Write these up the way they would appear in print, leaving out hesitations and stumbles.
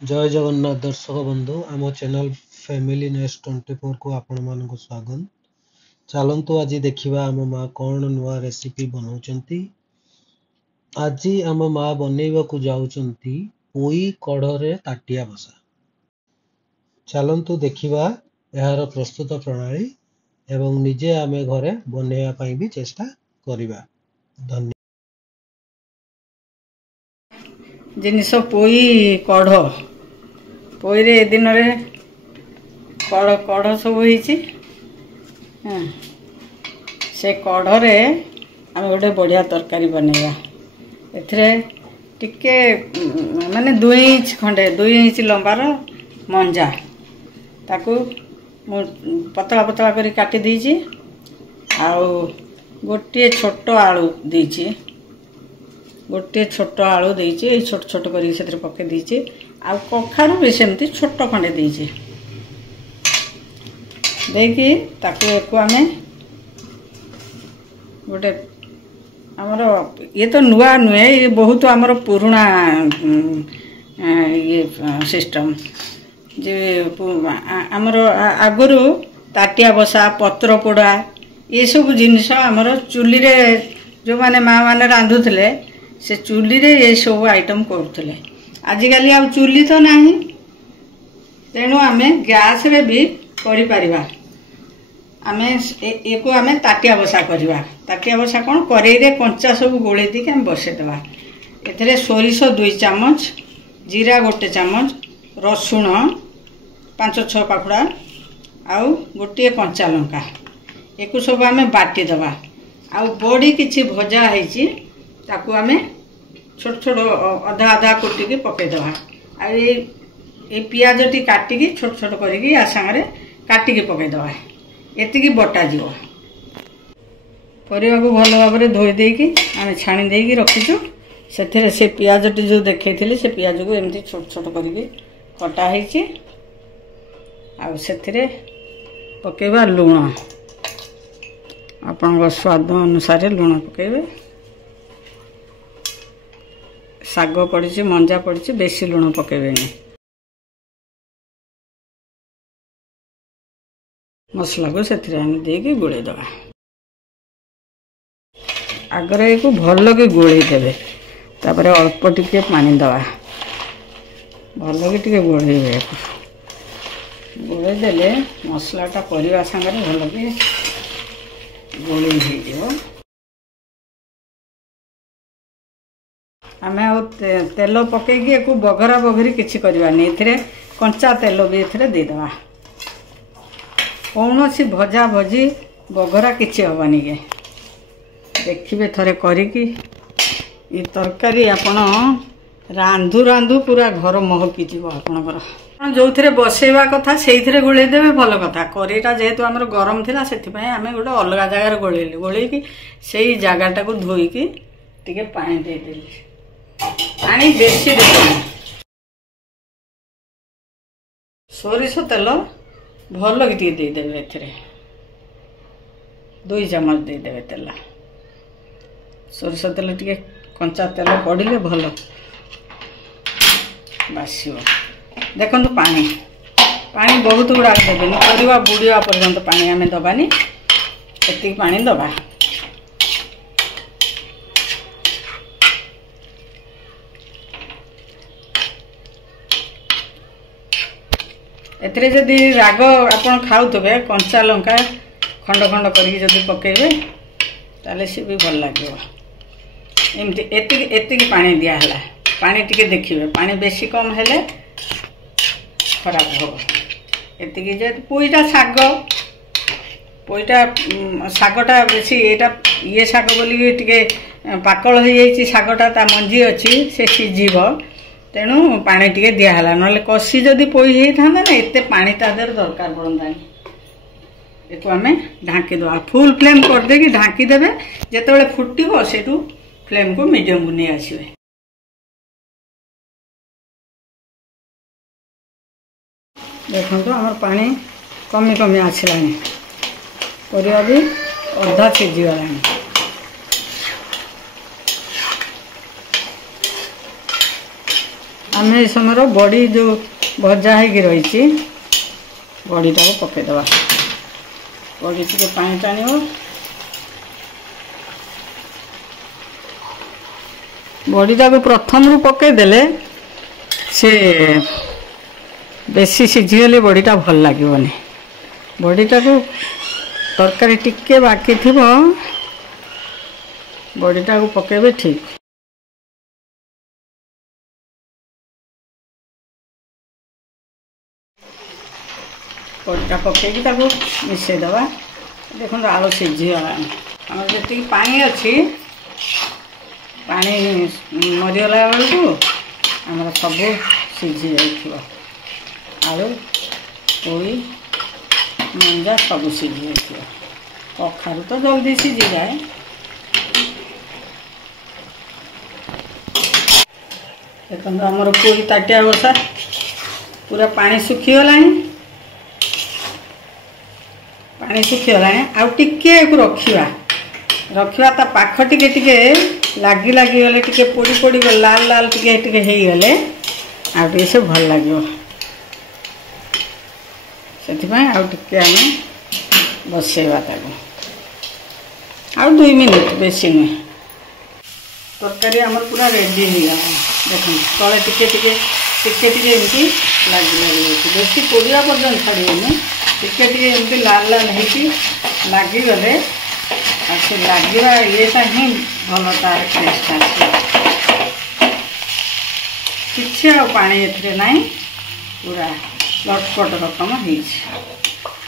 जय जगन्नाथ दर्शक बंधु आम चैनल फैमिली नेस्ट 24 को आपण मानक स्वागत। चलतु आज देखिबा आम माँ कौन नुआ रेसिपी बनाउचंती। आज आम माँ बनैबा को जाउचंती पोई कढ़रे ताटिया बसा। चलतु देखिबा यार प्रस्तुत प्रणाली एवं निजे आमे घरे बनैबा पई भी चेष्टा करिबा। धन्यवाद। जिनिस पोई कढ़ पोई रे दिन रे कढ़ कढ़ सब होईची से कढ़रे आम गोटे बढ़िया तरकारी बनैबा। एथरे टिके माने 2 इंच खंडे 2 इंच लंबार मंजा ताकू पतला पतला करी काटी दीची। आउ गोटे छोट आलू दीची गोटे छोट आलू देइची छोट छोट करी से पके दीची। आ कखारू भी सेमती छोट खंडे दीची देकी ताकू एको आमे गोटे हमर ये तो नुआ नुए ये बहुत हमर पुराना ये सिस्टम जे हमर आगुरु ताटिया बसा पत्र पोड़ा ये सब जिनिस हमर चुली रे जो माने माँ माने रांधुथले से चुली रे ये सब आइटम करथले। आजिकल आ चुली तो नहीं तेणु आमे गैस रे भी करि परिबा। आमे एको आमे ताटिया बसा करबा। ताटिया बसा कोन करेई रे कंचा सब गोळे दी के हम बसे देबा। एथरे सोरिष 2 चम्मच जीरा 1 चम्मच रसुण 5-6 पाखुड़ा आउ गोटे कंचा लंका एको सब आमे बाटी देबा। आउ बड़ी किछि भजा हैची ताकू आमे छोट छोट अधा अधा कुटी के पके देबा। आ ये पियाज टी काटी के छोट छोट करी आ संगे काटी के पके देबा। एति की बटा जीव परिवा को भल भाव में धोई देकी आमे छाणी देकी रखिछु। सेथिरे से पियाज टी जो देखैथिली से पियाज को एमती छोट छोट करी कटा हैची। आ सेथिरे पकेबा लूण आपन स्वाद अनुसार लूण पकेबे। साग पड़ी मंजा पड़ी बेसी लुण पकेबे नहीं। मसला को से देकी गोले दबा। आगरे को भल के गोले देबे तापर अल्प टिके पानी दबा भल के टिके गोले गोले देले मसलाटा परिवा संगे भल के गोले हो दियो। आमे तेल पकईकी एक बघरा बघरी किसी करवानी एथिरे कंचा तेल भी एथिरे दे देबा। कौन सी भजा भजी बघरा किसी हबानी के देखिए थरे करिकी ये तरकारी आपण रांधु रांधु पूरा घर महकी जीव। आपणकर जो थे बसैवा कथा से गोले देवे भल कथा। करीटा जेहेतु आमर गरम थिला सेथिपई आमे गोटे अलग जगार गोलेली गोलेकी सेई जगाटा को धोईकी टिके पानी दे देली। पानी बेसी देबे सोरिष तेल भल कि दे देबे। एथिरे 2 चम्मच दे देबे तेल। सोरिष तेल टिके कंचा तेल पड़िले भल बासियो। देखंतु पानी पानी बहुत गुड़ा देबेनी परिवा बुड़िया पर्यंत पानी आमे दबानी एति पानी दबा। एथिरे जदि राग आपण खाउतबे कंचा लंका खंड खंड करके जदि पकेबे ताले सी भी भल लागियो। एमती एति पानी दिया हला। पानी टिके देखिबे पानी बेसी कम हेले खराब हो। एति जे पोईटा सागटा बेसी एटा ये साग बोली टिके पाकल हो जाईची सागटा ता मंजी अछि से सिजीव तेणु पानी टिके दिया हला। नले कसी जदि पोई हे थांदा ना एते पानी ता देर दरकार पड़ंदानी। एको आमे ढांकी दवा फुल फ्लेम कर दे कि ढांकी देबे। जेतेबेले फुटिबो सेटू फ्लेम को मीडियम को नै आसीबे। देखंतु हमर पानी कमी कमी आछलानी परिवा भी अधा सिझी गलानी। आम ये समय बड़ी जो भजा होगी रही बड़ीटा को पकईदे बड़ी टे पानी टाण बड़ीटा को प्रथम रू पकईदे से बेसी सीझीगले बड़ीटा भल लगे बड़ीटा को तरकारी टिके बाकी थी बड़ीटा को पकेबे ठीक बड़ीटा पकईकी मिसईदे देखो आलू सीझीगला आम जी पानी अच्छी पानी मरीगला बेलू आम सब सीझी जा आलू पोई मंजा सब सीझी जा कखारू तो जल्दी सीझी जाए देखो आमर पोई ताटिया बसा पूरा पानी सुखीगला पानी सुखीगला आउ टिके रखा रखा ता पाख टिके टिके लगी लगी गले टिके पोड़ी पोड़ी लाल लाल टिके टिके हो गले आउ टिके से भल लगे से आउ टिके आम बसैवा आउ 2 मिनिट बेसी नुहे तरकारी आमर पूरा रेडी हो गला देखो तले टिके टिके टिके टिके एमती लगी लगी बेसी पोड़ा पर्यटन छाड़िए टिके टिके एमती लाल लाल हो लगिगले से लगे येटा ही भल तार टेस्ट किसी पानी ए ना पूरा लटपट रकम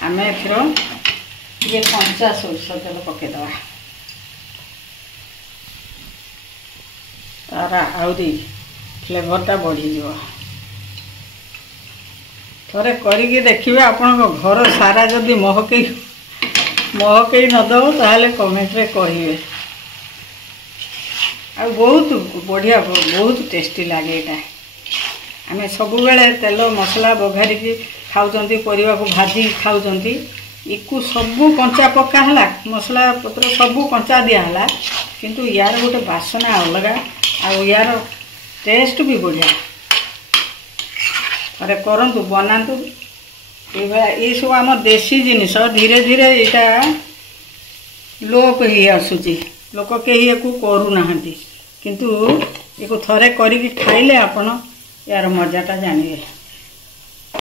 होमें एथर टे कंचा सोरष तेल पकईदे तार आहरी फ्लेवरटा बढ़ीज थरे करके देखिए आपण घर सारा जदि महकई नदब ताहले कमेंट रे कहिए आ बहुत बढ़िया बहुत टेस्टी लगे यहाँ आम सब बेले तेल मसला बघारिकी खाऊँच परिवा को भाजी खाऊँच इकु सबू कंचा पक्का है मसला पत्र सबू कंचा दिहला किंतु यार गोटे बासना अलग आ यार टेस्ट भी बढ़िया अरे करंतु बनातु ये सब आम देसी जिनिस धीरे धीरे यहाँ लोप ही आसूची लोक कहीं करूना किंतु ये थरे करके खाइले आपण यार मजाटा जानिए।